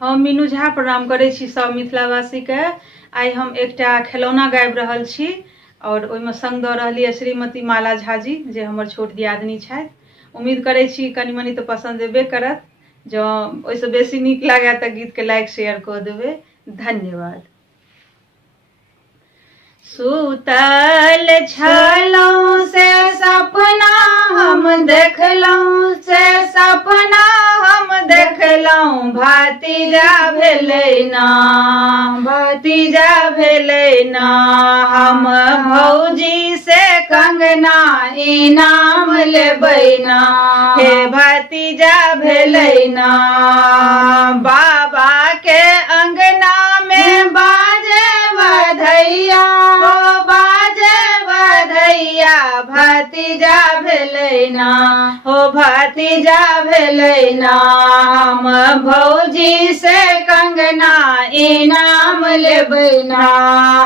हम मीनू झा प्रणाम करै छी सब मिथिलावासी के। आई हम एकटा खिलौना गाबि रहल छी और ओहिमे संग दऽ रहली है श्रीमती माला झा जी जे हमर छोट दियादनी छथि। उम्मीद करै छी कनि मनि तऽ पसंद एबे करत। जँ ओहिसँ बेसी नीक लागै तऽ गीत के लाइक शेयर कऽ देबै। धन्यवाद। सुतल छलहुँ से सपना हम देखलहुँ, से सपना हम देखलहुँ, भतीजा भेलै ना, भतीजा भेलै ना। हम भौजी से कंगना इनाम लेबै ना, हे भतीजा भेलै ना। बाबा के अंगना में बाजे बधैया, हो बाजे बधैया, भतीजा भेलै ना, हो भतीजा भेलै ना। हम भौजी से कंगना इनाम लेबै ना,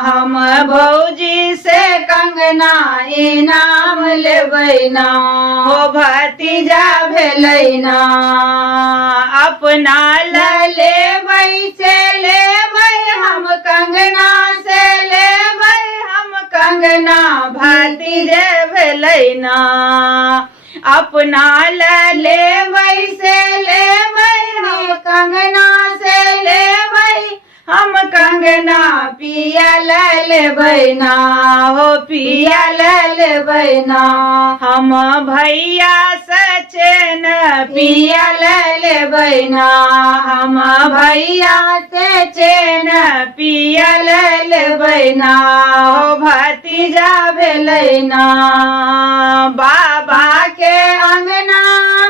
हम भौजी से कंगना इनाम लेबै ना, हो भतीजा भेलै ना। अपना लेबै से लेबै हम कंगना, से लेबै हम कंगना, भतीजे भेलै ना। अपना लेबै से लेबै हम कंगना, से लेबै हम कंगना, पिया लेबै ना, हो पिया लेबै ना। हम भैया से चेन पिया लेबै ना, हम भैया से चेन पिया लेबै ना, हो भतीजा भेलै ना। बाबा के अंगना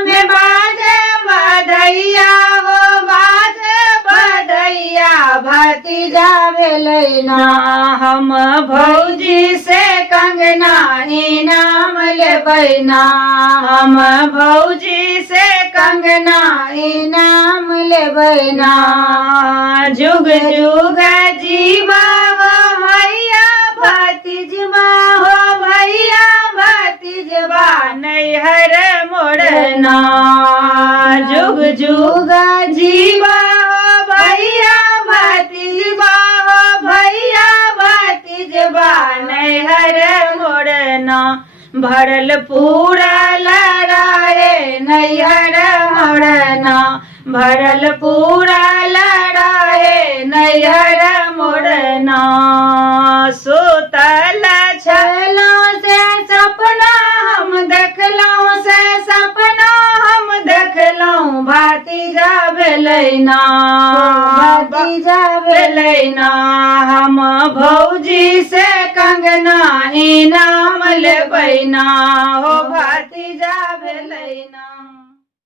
में बाजे बधैया, हो बाजे बधैया, भतीजा भेलै ना। हम भौजी से कंगना इनाम लेबै ना, हम भौजी से कंगना इनाम लेबै ना। जुग जुग जीवा हो भैया भतीजवा, हो भैया भतीजवा, नैहर मोड़ना। जुग जुग जीवा हो भैया भतीजवा, हो भैया भतीजवा, नैहर मोड़ना। भरल पूरल रहे नैहर मोड़ना, भरल पूरल रहे नैहर मोड़ना। सुतल छलहुँ से सपना हम देखलहुँ, से सपना हम देखलहुँ, भतीजा भेलै ना, भतीजा भेलै ना। हम भौजी से कंगना इनाम लेबै ना, हो भतीजा भेलै ना।